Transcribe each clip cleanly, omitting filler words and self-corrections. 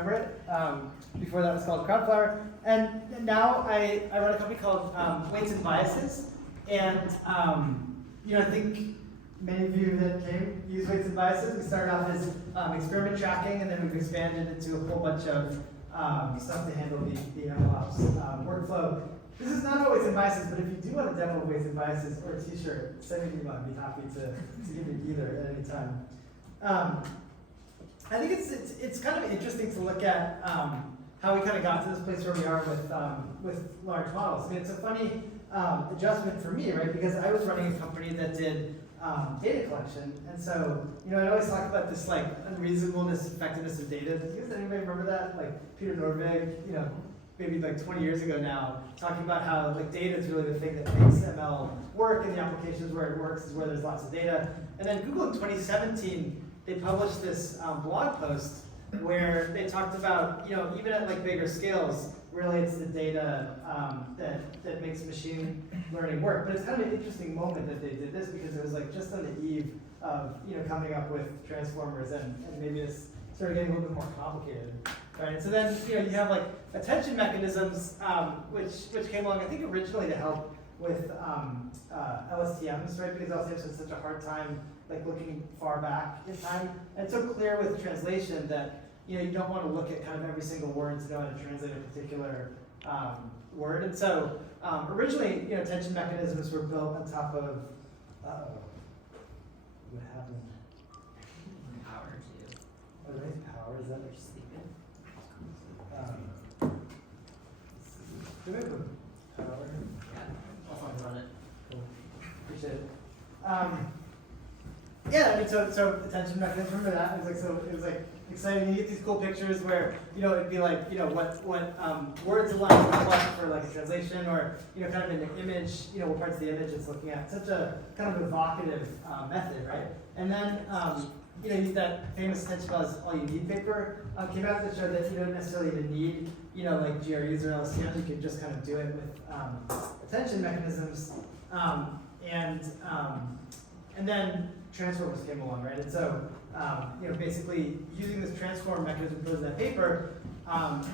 remember it. Before that was called Crowdflower. And now I run a company called Weights and Biases. And I think many of you that came use Weights and Biases. We started off as experiment tracking, and then we've expanded into a whole bunch of stuff to handle the MLOps workflow. This is not all Weights and Biases, but if you do want a demo of Weights and Biases or a t-shirt, send me an email. I'd be happy to give you either at any time. I think it's kind of interesting to look at how we kind of got to this place where we are with large models. I mean, it's a funny adjustment for me, right? Because I was running a company that did data collection, and so I'd always talk about this like unreasonableness, effectiveness of data. Does anybody remember that? Like Peter Norvig, maybe like 20 years ago now, talking about how like data is really the thing that makes ML work, and the applications where it works is where there's lots of data. And then Google in 2017, they published this blog post where they talked about, even at like bigger scales, really it's the data that makes machine learning work. But it's kind of an interesting moment that they did this, because it was like just on the eve of coming up with transformers, and maybe this started getting a little bit more complicated. Right? So then you have like attention mechanisms, which came along I think originally to help with LSTMs, right? Because LSTMs had such a hard time like looking far back in time. And it's so clear with translation that you don't want to look at kind of every single word to know how to translate a particular word. And so originally, attention mechanisms were built on top of. What happened? Power too. Oh, there is power. Is that what you're sleeping? Do we have a power? Yeah, I'll run it. Cool. Appreciate it. Yeah, I mean, so attention mechanism, remember that? It was like exciting. You get these cool pictures where it'd be like what words align with what for like a translation, or kind of in the image, what parts of the image it's looking at. Such a kind of evocative method, right? And then that famous attention clause all you need paper came out to show that you don't necessarily even need like GRUs or LSTMs. You can just kind of do it with attention mechanisms, and then transformers came along, right? And so, basically using this transform mechanism goes in that paper,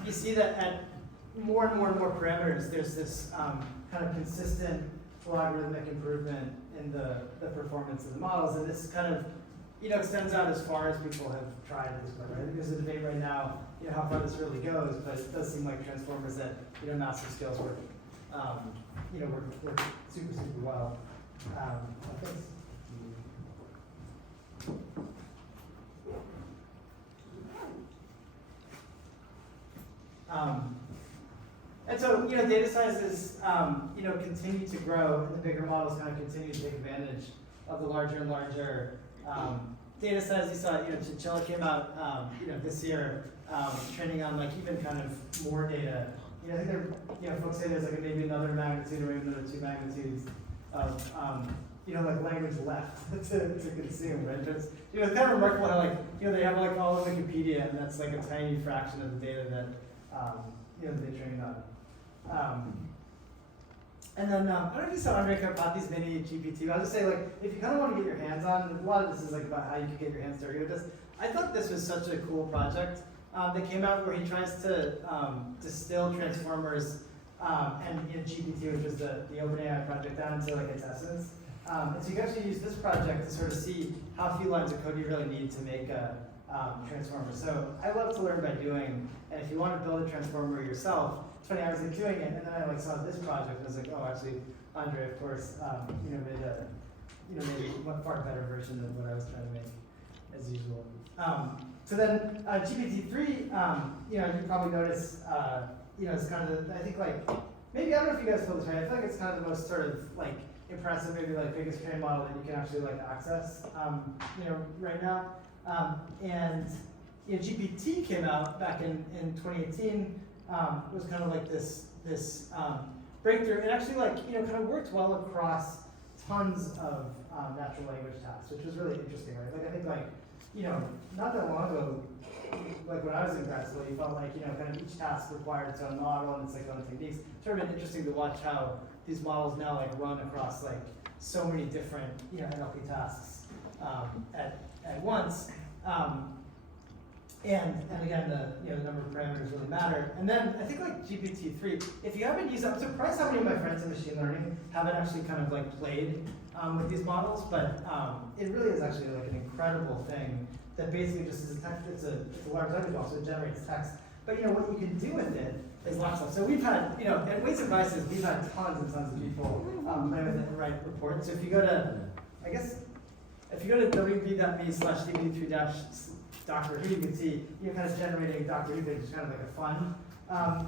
you see that at more and more parameters, there's this kind of consistent logarithmic improvement in the performance of the models, and this kind of extends out as far as people have tried at this point, right? There's a debate right now, how far this really goes, but it does seem like transformers at massive scales work, work super well. Thanks. And so, data sizes, continue to grow, and the bigger models kind of continue to take advantage of the larger and larger data size. You saw, Chinchilla came out, this year, training on like even kind of more data. I think there, folks say there's like maybe another magnitude or maybe another 2 magnitudes of, like language left to consume, right? It's kind of remarkable how like, they have like all of Wikipedia, and that's like a tiny fraction of the data that, they trained on. And then, I don't know if you saw Andre Karpathy's mini GPT, but I'll just say, like, if you kind of want to get your hands on, a lot of this is like about how you can get your hands dirty with this. I thought this was such a cool project that came out where he tries to distill transformers and GPT, which was the OpenAI project, down into like its essence. And so you can actually use this project to sort of see how few lines of code you really need to make a transformer. So I love to learn by doing, and if you want to build a transformer yourself, it's funny, I was like doing it, and then I like saw this project, and I was like, oh, actually, Andre, of course, made a far better version of what I was trying to make, as usual. So then GPT-3, you probably notice, it's kind of, I think like, maybe, I don't know if you guys feel this right, I feel like it's kind of the most sort of like impressive, maybe like biggest trained model that you can actually like access, right now. And GPT came out back in 2018. It was kind of like this breakthrough. It actually like kind of worked well across tons of natural language tasks, which was really interesting, right? Like I think like not that long ago, like when I was in grad school, you felt like kind of each task required its own model and its like own techniques. It's sort of been interesting to watch how these models now like run across like so many different NLP tasks at once. And again, the number of parameters really matter. And then I think like GPT-3, if you haven't used it, I'm surprised how many of my friends in machine learning haven't actually kind of like played with these models, but it really is actually like an incredible thing that basically just is a text, it's a large language model, so it generates text. But what you can do with it is lots of stuff. So we've had, at Weights and Vices, we've had tons and tons of people play with it and write reports. So if you go to, if you go to www.me/dbt3-Doctor Who, you can see kind of generating Doctor Who things, which is kind of like a fun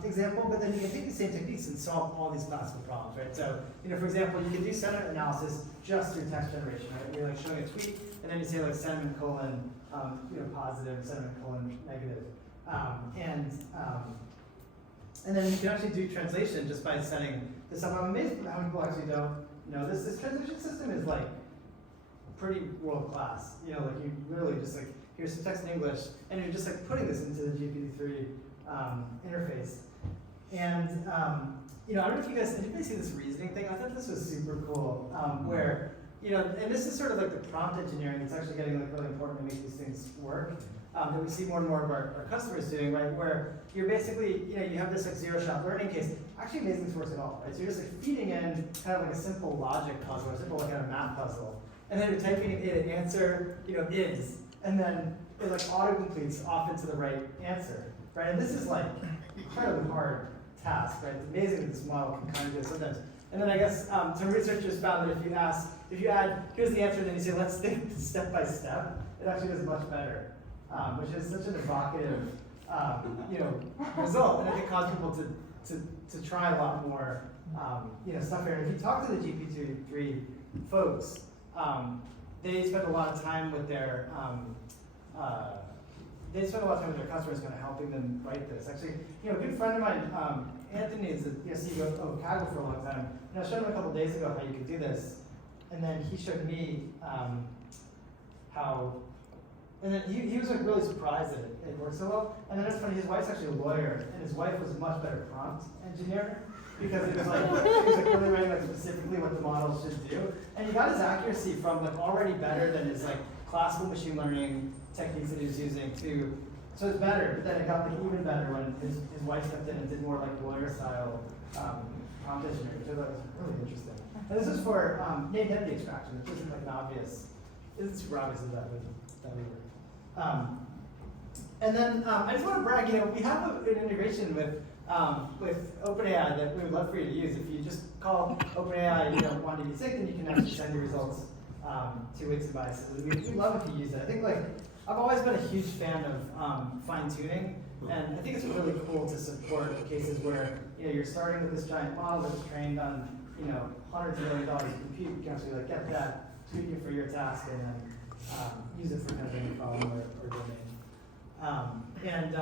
example. But then you can take the same techniques and solve all these classical problems, right? So, for example, you can do sentiment analysis just through text generation, right? You're like showing a tweet, and then you say like sentiment colon, positive, sentiment colon negative. And then you can actually do translation just by setting this up. I'm amazed at how many people actually don't know this. This translation system is like pretty world class. Like you literally just like, here's some text in English, and you're just like putting this into the GPT-3 interface. And I don't know if did anybody see this reasoning thing? I thought this was super cool, where, and this is sort of like the prompt engineering that's actually getting like really important to make these things work. That we see more and more of our customers doing, right? Where you're basically, you have this like zero-shot learning case. Actually, amazing this works at all, right? So you're just like feeding in kind of like a simple logic puzzle, or simple like kind of math puzzle, and then you're typing in an answer, is, and then it like auto-completes off into the right answer, right? And this is like incredibly hard task, right? It's amazing that this model can kind of do it sometimes. And then I guess some researchers found that if you add, here's the answer, and then you say, let's think step by step, it actually does much better. Which is such an evocative, result, and I think caused people to try a lot more, stuff here. And if you talk to the GPT-3 folks, they spend a lot of time with their, customers, kind of helping them write this. Actually, a good friend of mine, Anthony, is the CEO of Kaggle for a long time. And I showed him a couple days ago how you could do this, and then he showed me how. And then he was like really surprised that it worked so well. And then it's funny, his wife's actually a lawyer, and his wife was a much better prompt engineer because it was like really writing like specifically what the model should do. And he got his accuracy from like already better than his like classical machine learning techniques that he was using to, so it's better, but then it got like even better when his wife stepped in and did more like lawyer style prompt engineering, which I thought was really interesting. And this is for named entity extraction, which isn't like an obvious, it's super obvious that would work. And then I just want to brag, we have an integration with OpenAI that we would love for you to use. If you just call OpenAI, want to be sick, then you can actually send your results to Weights and Vices. We'd love if you use it. I think I've always been a huge fan of fine tuning, and I think it's really cool to support cases where you're starting with this giant model that's trained on hundreds of $millions of compute. You can actually get that, tweak it for your task, and then use it for kind of any problem or domain. And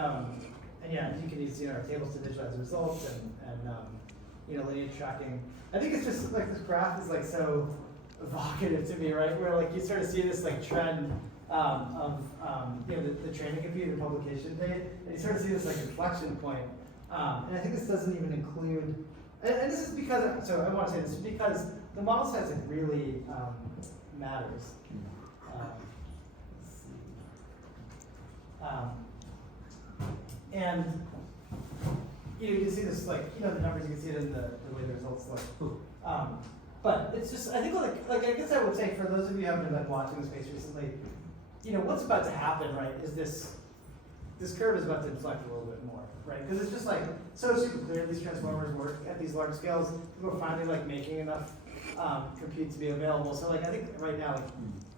yeah, you can use our tables to visualize results and lineage tracking. I think it's just like this graph is like so evocative to me, right? Where like you sort of see this like trend of the training compute and publication date, and you sort of see this like inflection point. And I think this doesn't even include, and this is because, so I want to say this is because the model size like really matters. And you can see this the numbers, you can see it in the way the results look. But it's just, I think I guess I would say for those of you who haven't been watching the space recently, what's about to happen, right, is this curve is about to inflect a little bit more, right? Because it's just so super clear these transformers work at these large scales. People are finally making enough compute to be available. So I think right now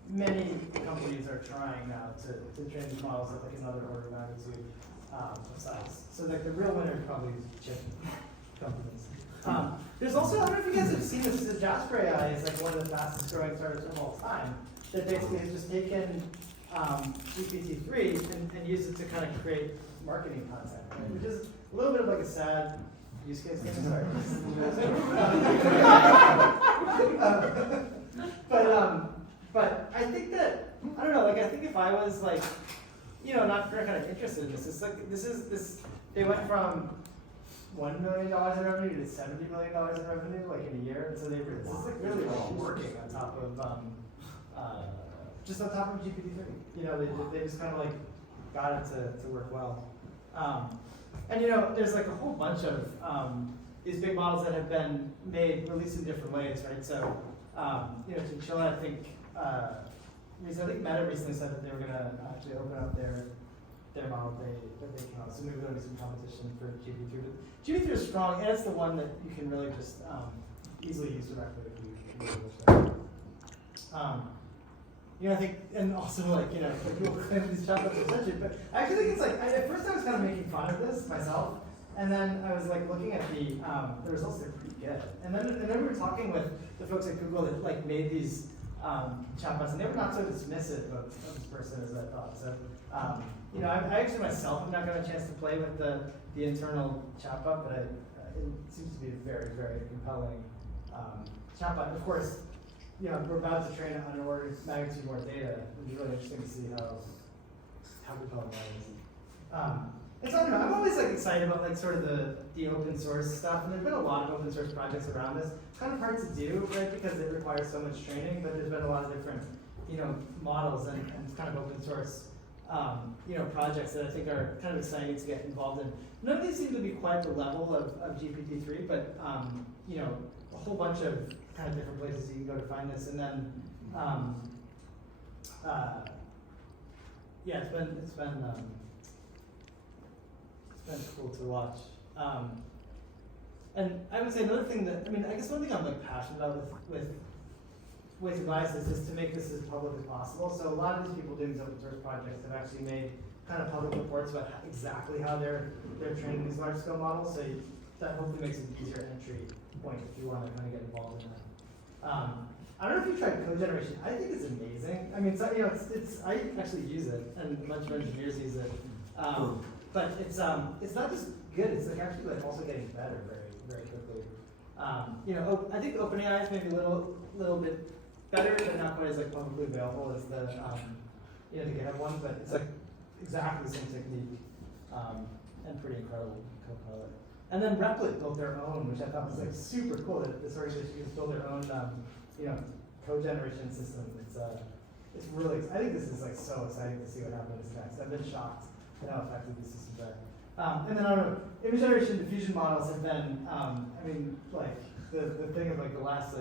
many companies are trying now to train these models at another order of magnitude of size. So the real winner is probably chip companies. There's also, I don't know if you guys have seen this, Jasper Ai is one of the fastest growing startups of all time that basically has just taken GPT-3 and used it to kind of create marketing content, right? Which is a little bit of a sad use case. Sorry. But I think that, I don't know, I think if I was not kind of interested in this, they went from $1 million in revenue to $70 million in revenue in a year. And so this is really working on top of, just on top of GPT-3. They just kind of got it to work well. And there's like a whole bunch of these big models that have been released in different ways, right? So, Chinchilla, I think Meta recently said that they were gonna actually open up their model that they came out. So maybe there'll be some competition for GPT-3. But GPT-3 is strong, and it's the one that you can really just easily use directly if you use it. I think, and also like people claim these chatbots are essential, but I actually think it's like, at first I was kind of making fun of this myself, and then I was like looking at the results, they're pretty good. And then we were talking with the folks at Google that like made these chatbots, and they were not so dismissive of this person as I thought. So, I actually myself have not got a chance to play with the internal chatbot, but it seems to be a very, very compelling chatbot. And of course, we're about to train on an order of magnitude more data. It'll be really interesting to see how compelling that is. And so I'm always like excited about like sort of the open source stuff, and there's been a lot of open source projects around this. It's kind of hard to do, right, because it requires so much training. But there's been a lot of different, models and kind of open source, projects that I think are kind of exciting to get involved in. None of these seem to be quite the level of GPT-3, but a whole bunch of kind of different places you can go to find this, and then it's been cool to watch. And I would say another thing that I guess one thing I'm like passionate about with Weights and Biases is to make this as public as possible. So a lot of these people doing these open source projects have actually made kind of public reports about exactly how they're training these large scale models. So that hopefully makes it an easier entry point if you want to kind of get involved in that. I don't know if you've tried code generation. I think it's amazing. It's I actually use it, and a bunch of engineers use it. But it's not just good. It's like actually like also getting better very, very quickly. I think OpenAI is maybe a little bit better, but not quite as like publicly available as the the GitHub one. But it's like exactly the same technique, and pretty incredible Copilot. And then Replit built their own, which I thought was like super cool. That this organization just built their own, code generation system. It's really. I think this is like so exciting to see what happens next. I've been shocked at how effective these systems are. And then I don't know, image generation diffusion models have been, like the thing of like the last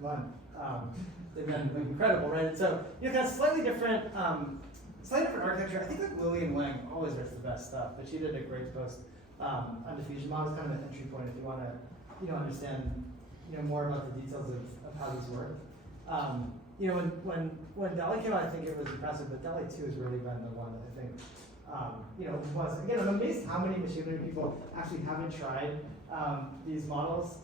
month. They've been like, incredible, right? And so that's slightly different architecture. I think like Lillian Wang always writes the best stuff, but she did a great post on diffusion models, kind of an entry point if you want to understand more about the details of how these work. When DALL-E came out, I think it was impressive, but DALL-E 2 has really been the one that I think was. Again, I'm amazed how many machine learning people actually haven't tried these models.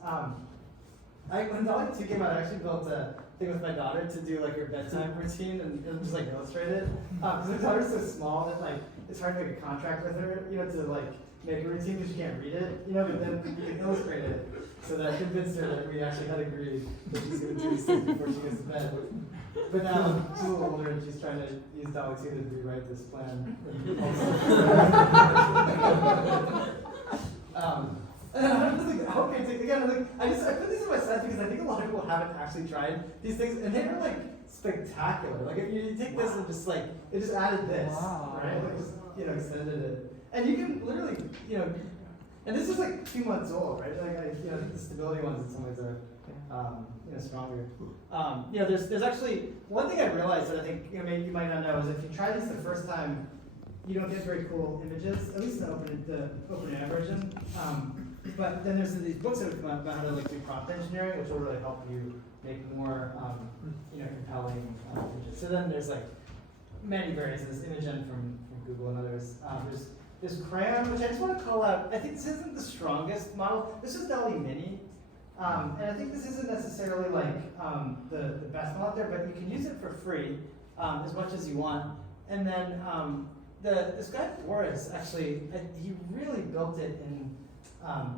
When DALL-E 2 came out, I actually built a thing with my daughter to do like her bedtime routine and just like illustrate it. Because my daughter's so small that like it's hard to make a contract with her, to like make a routine because you can't read it, but then you can illustrate it. So that I convinced her that we actually had agreed that she's going to do these things before she goes to bed. But now she's a little older and she's trying to use DALL-E 2 to rewrite this plan. I put these in my set because I think a lot of people haven't actually tried these things, and they were like spectacular. Like if you take this and just like it just added this, right? Like just extended it, and you can literally and this is like 2 months old, right? Like I think the stability ones in some ways are stronger. There's actually one thing I realized that I think maybe you might not know is if you try this the first time, you don't get very cool images, at least the OpenAI version. But then there's these books that have come out about how to like do prompt engineering, which will really help you make more compelling images. So then there's like many variants. There's ImageN from Google and others. There's Craiyon, which I just want to call out. I think this isn't the strongest model. This is DALL-E Mini. And I think this isn't necessarily like the best model out there, but you can use it for free as much as you want. And then this guy Boris, actually, he really built it in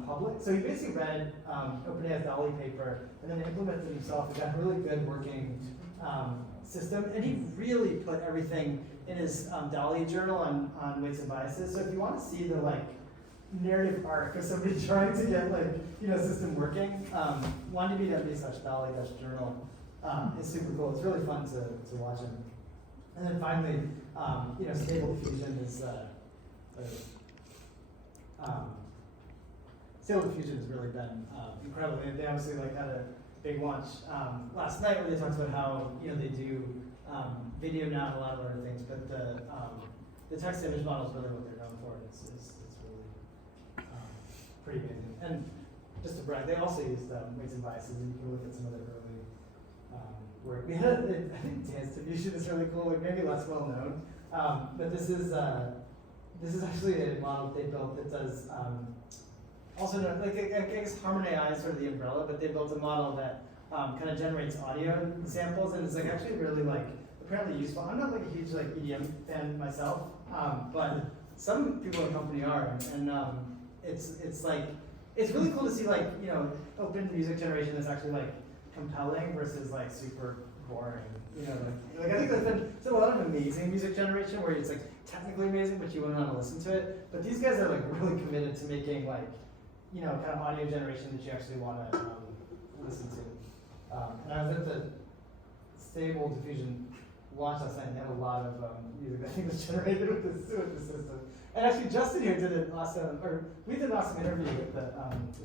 public. So he basically read OpenAI's DALL-E paper and then implemented it himself. He got a really good working system, and he really put everything in his DALL-E journal on weights and biases. So if you want to see the like narrative arc of somebody trying to get like a system working, 1db.me/DALL-E-journal is super cool. It's really fun to watch him And then finally, Stable Diffusion is Stable Diffusion has really been incredible. They obviously had a big launch last night where they talked about how they do video now and a lot of other things, but the text image model is really what they're known for. It's really pretty amazing. And just to brag, they also used weights and biases. You can look at some of their early work. We had, I think, Dance Diffusion is really cool, maybe less well known, but this is actually a model they built that does also I guess Harmon AI is sort of the umbrella, but they built a model that kind of generates audio samples, and it's actually really apparently useful. I'm not a huge EDM fan myself, but some people in the company are, and it's really cool to see open music generation that's actually compelling versus super boring. I think there's been a lot of amazing music generation where it's technically amazing, but you wouldn't want to listen to it. But these guys are really committed to making kind of audio generation that you actually want to listen to. And I was at the Stable Diffusion launch last night, and they had a lot of music I think was generated with the system. And actually, Justin here did an awesome, or we did an awesome interview with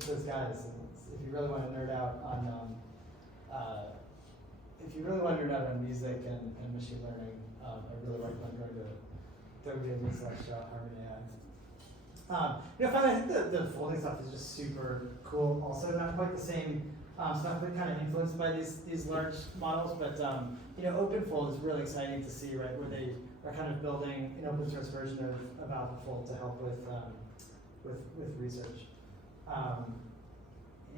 those guys. And if you really want to nerd out on music and machine learning, I really recommend going to www.harmony.ai. Finally, I think the folding stuff is just super cool. Also, not quite the same stuff, but kind of influenced by these large models. But OpenFold is really exciting to see, right, where they are kind of building an open source version of AlphaFold to help with research.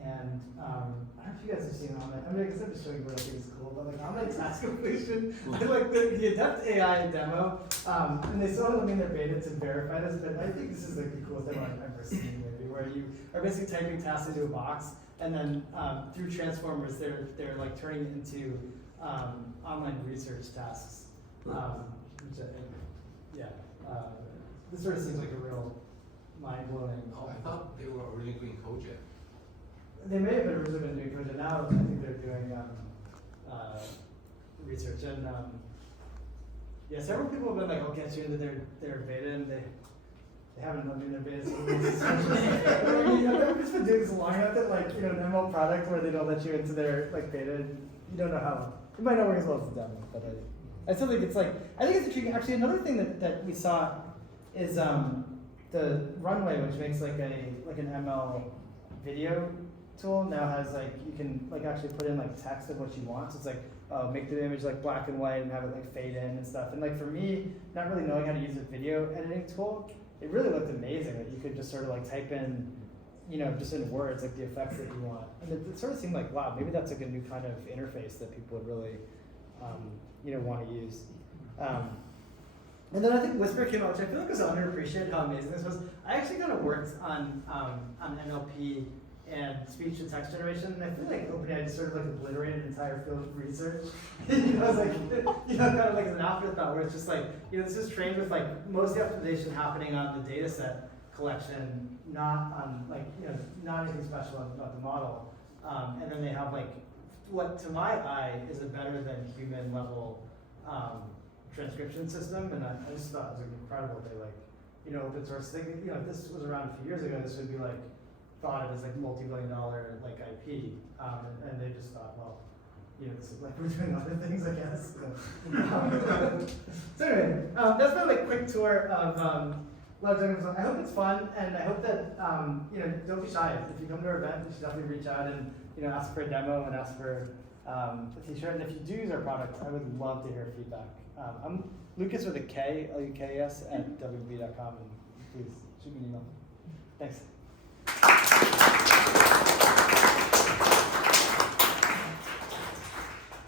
And I don't know if you guys have seen online. I guess I'm just showing what I think is cool, but online task completion, I the Adept AI demo, and they still haven't in their beta to verify this, but I think this is the coolest thing I've ever seen, maybe, where you are basically typing tasks into a box, and then through transformers, they're turning it into online research tasks. This sort of seems like a real mind-blowing. Oh, I thought they were already doing Kojak. They may have originally been doing code, now I think they're doing research. And several people have been I'll get you into their beta, and they haven't let me in their beta. I've just been doing this long enough that an ML product where they don't let you into their beta. You don't know how. It might not work as well as the demo, but I still think it's I think it's intriguing. Actually, another thing that we saw is the Runway, which makes an ML video tool now has you can actually put in text of what you want. So it's make the image black and white and have it fade in and stuff. And for me, not really knowing how to use a video editing tool, it really looked amazing that you could just sort of type in, just in words the effects that you want. And it sort of seemed wow, maybe that's a new kind of interface that people would really want to use. And then I think Whisper came out, which I feel was underappreciated how amazing this was. I actually kind of worked on NLP and speech and text generation, and I feel OpenAI just sort of obliterated the entire field of research. It was kind of as an afterthought, where it's just this is trained with most of the optimization happening on the data set collection, not on not anything special about the model. And then they have what to my eye is a better than human level transcription system, and I just thought it was incredible. They open source thing. If this was around a few years ago, this would be thought of as multi-billion-dollar IP, and they just thought, well, this is we're doing other things, I guess. So anyway, that's my quick tour of large language models. I hope it's fun, and I hope that don't be shy. If you come to our event, you should definitely reach out and ask for a demo and ask for a t-shirt. And if you do use our product, I would love to hear feedback. I'm Lukas with a K, Lukas at wb.com, and please shoot me an email. Thanks.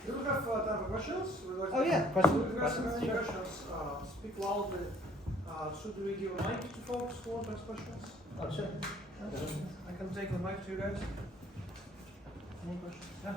Do we have time for questions? Oh yeah, questions. If you have any questions, speak loudly. Should we give a mic to folks who want to ask questions? Oh sure. I can take the mic to you guys. Any questions? Yeah.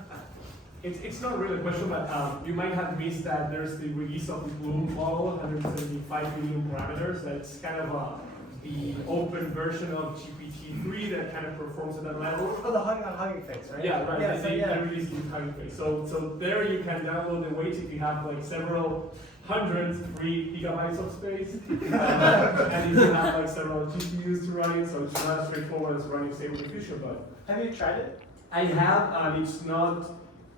It's not really a question, but you might have missed that there's the release of the Bloom model, 175 billion parameters. That's kind of the open version of GPT-3 that kind of performs at that level. Oh, the Hugging Face, right? Yeah, right. Yeah, They released the Hugging Face. So there you can download the weights if you have several 103 gigabytes of space, and you can have like several GPUs to run it, so it's not as straightforward as running Stable Diffusion. But Have you tried it? I have, and it's not.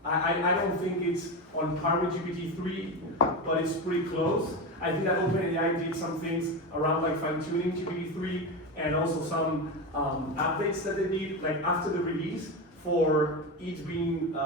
I don't think it's on par with GPT-3, but it's pretty close. I think that OpenAI did some things around like fine-tuning GPT-3 and also some updates that they did like after the release for it being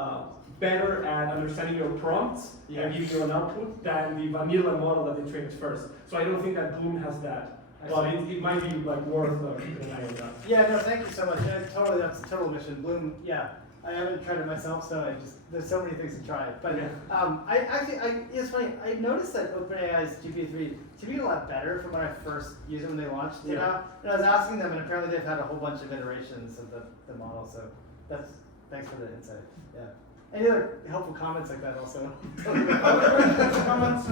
better at understanding your prompts and giving you an output than the vanilla model that they trained first. So I don't think that Bloom has that. But it might be like worth keeping an eye on that. Yeah, no, thank you so much. Yeah, totally, that's a total mission. Bloom, yeah. I haven't tried it myself, so there's so many things to try. But it's funny. I noticed that OpenAI's GPT-3 to be a lot better from when I first used it when they launched it out. And I was asking them, and apparently they've had a whole bunch of iterations of the model. So thanks for the insight. Yeah. Any other helpful comments like that also? Comments?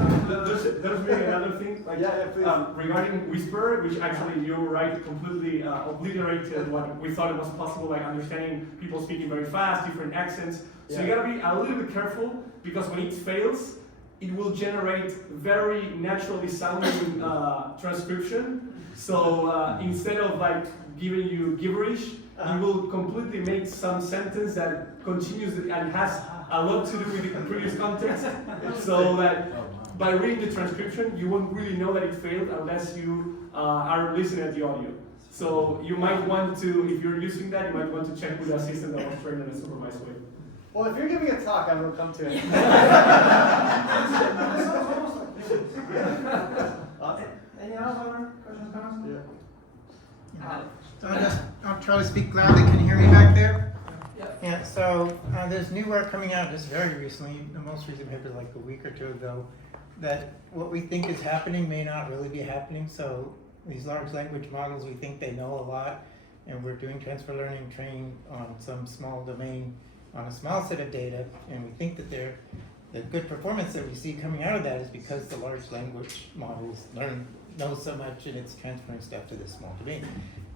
There's maybe another thing, like please. regarding Whisper, which actually you were right, completely obliterated what we thought it was possible, like understanding people speaking very fast, different accents. So you gotta be a little bit careful because when it fails, it will generate very naturally sounding transcription. So instead of like giving you gibberish, you will completely make some sentence that continues and has a lot to do with the previous context. So that by reading the transcription, you won't really know that it failed unless you are listening at the audio. So you might want to, if you're using that, you might want to check with the assistant that was trained in a supervised way. Well, if you're giving a talk, I will come to it. Any other questions, comments? I'll try to speak loudly. Can you hear me back there? Yeah. Yeah, so there's new work coming out just very recently, the most recent paper like a week or two ago, that what we think is happening may not really be happening. So these large language models, we think they know a lot, and we're doing transfer learning training on some small domain on a small set of data, and we think that the good performance that we see coming out of that is because the large language models know so much and it's transferring stuff to this small domain.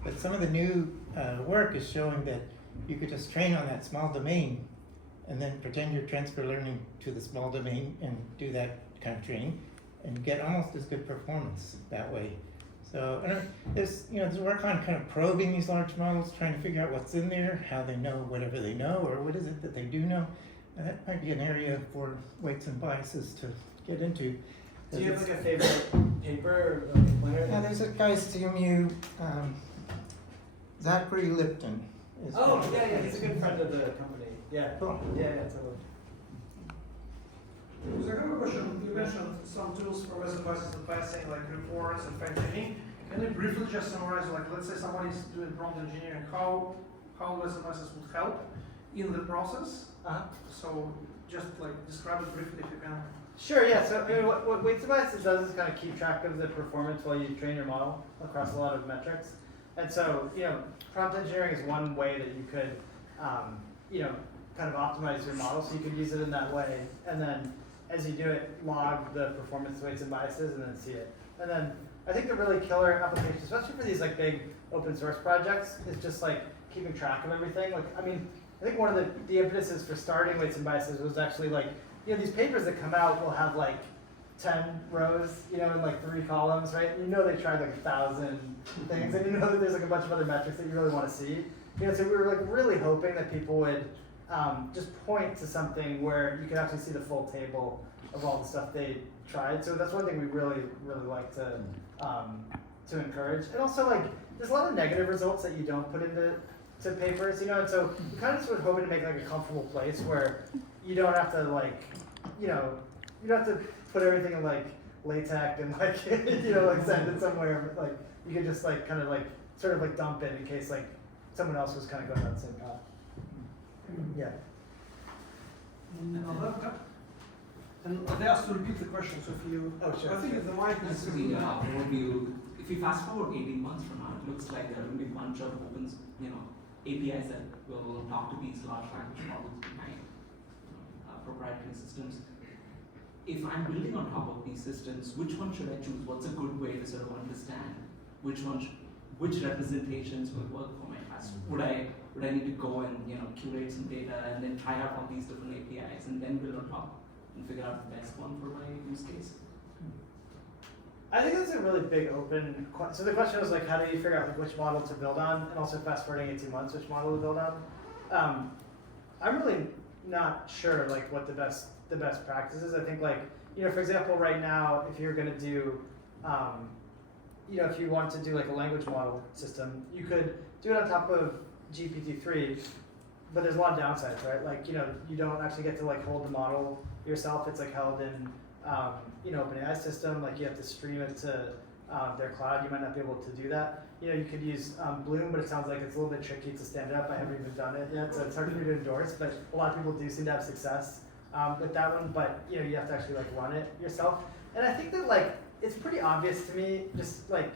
But some of the new work is showing that you could just train on that small domain and then pretend you're transfer learning to the small domain and do that kind of training and get almost as good performance that way. So there's work on kind of probing these large models, trying to figure out what's in there, how they know whatever they know, or what is it that they do know. And that might be an area for weights and biases to get into. Do you have like a favorite paper or pointer? Yeah, there's a guy, CMU, Zachary Lipton. Is he's a good friend of the company. Yeah. Cool. Yeah, totally. So I have a question. You mentioned some tools for weights and biases and biasing, like reports and fact checking. Can you briefly just summarize, like, let's say somebody's doing prompt engineering, how weights and biases would help in the process? So just like describe it briefly if you can. Sure, yeah. So what weights and biases does is kind of keep track of the performance while you train your model across a lot of metrics. And so, prompt engineering is one way that you could, kind of optimize your model. So you could use it in that way. And then as you do it, log the performance weights and biases and then see it. And then I think the really killer application, especially for these like big open source projects, is just like keeping track of everything. Like, I think one of the impetuses for starting weights and biases was actually like, these papers that come out will have like 10 rows, and like 3 columns, right? They tried like 1,000 things, and that there's like a bunch of other metrics that you really want to see. So we were like really hoping that people would just point to something where you could actually see the full table of all the stuff they tried. So that's one thing we really, really like to encourage. And also like, there's a lot of negative results that you don't put into papers, and so we kind of just were hoping to make like a comfortable place where you don't have to like, you don't have to put everything in like LaTeX and like, like send it somewhere. But, like you could just like kind of like sort of like dump it in case like someone else was kind of going down the same path. Yeah. And they asked to repeat the question, so if you. Oh, sure. I think if the mic is. Just to be overview, if you fast forward 18 months from now, it looks like there will be a bunch of APIs that will talk to these large language models behind proprietary systems. If I'm building on top of these systems, which one should I choose? What's a good way to sort of understand which representations will work for my class? Would I need to go and curate some data and then try out all these different APIs and then build on top and figure out the best one for my use case? I think that's a really big open. So the question was like, how do you figure out like which model to build on, and also fast forwarding 18 months, which model to build on? I'm really not sure like what the best practice is. I think like for example, right now, if you're gonna do, if you want to do like a language model system, you could do it on top of GPT-3, but there's a lot of downsides, right? Like you don't actually get to like hold the model yourself. It's like held in OpenAI system, like you have to stream it to their cloud. You might not be able to do that. You could use Bloom, but it sounds like it's a little bit tricky to stand up. I haven't even done it yet, so it's hard for me to endorse, but a lot of people do seem to have success with that one, but you have to actually like run it yourself. And I think that like, it's pretty obvious to me, just like,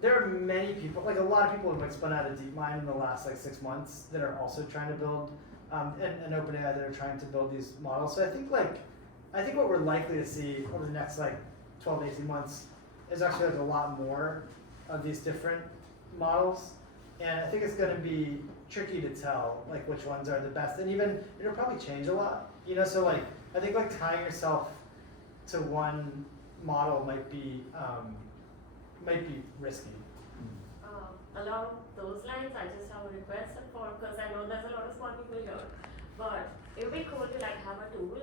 there are many people, like a lot of people have like spun out of DeepMind in the last like 6 months that are also trying to build, and OpenAI that are trying to build these models. So I think what we're likely to see over the next like 12 to 18 months is actually like a lot more of these different models. And I think it's gonna be tricky to tell like which ones are the best, and even it'll probably change a lot. So like I think like tying yourself to one model might be risky. Along those lines, I just have a request because I know there's a lot of smart people here, but it would be cool to like have a tool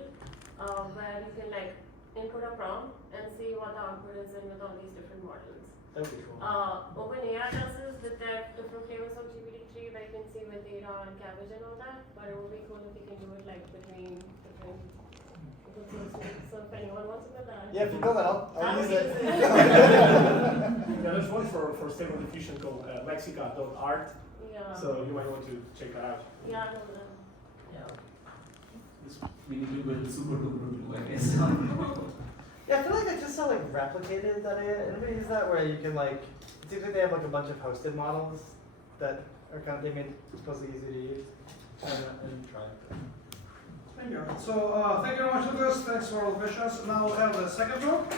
where you can like input a prompt and see what the output is in with all these different models. That'd be cool. OpenAI does this with their different flavors of GPT-3 where you can see with data and cabbage and all that, but it would be cool if you can do it like between different open source tools. So if anyone wants to do that. Yeah, if you build it, I'll use it. Yeah, there's one for Stable Diffusion called lexica.art, Yeah. so you might want to check that out. Yeah, I know that. We need to build super duper glue, I guess. Yeah, I feel like I just saw like replicated that. Anybody use that where you can like, it seems like they have like a bunch of hosted models that are kind of, they made it supposedly easy to use. I didn't try it. Thank you. So thank you very much, Lukas. Thanks for all the questions. Now we'll have the second group.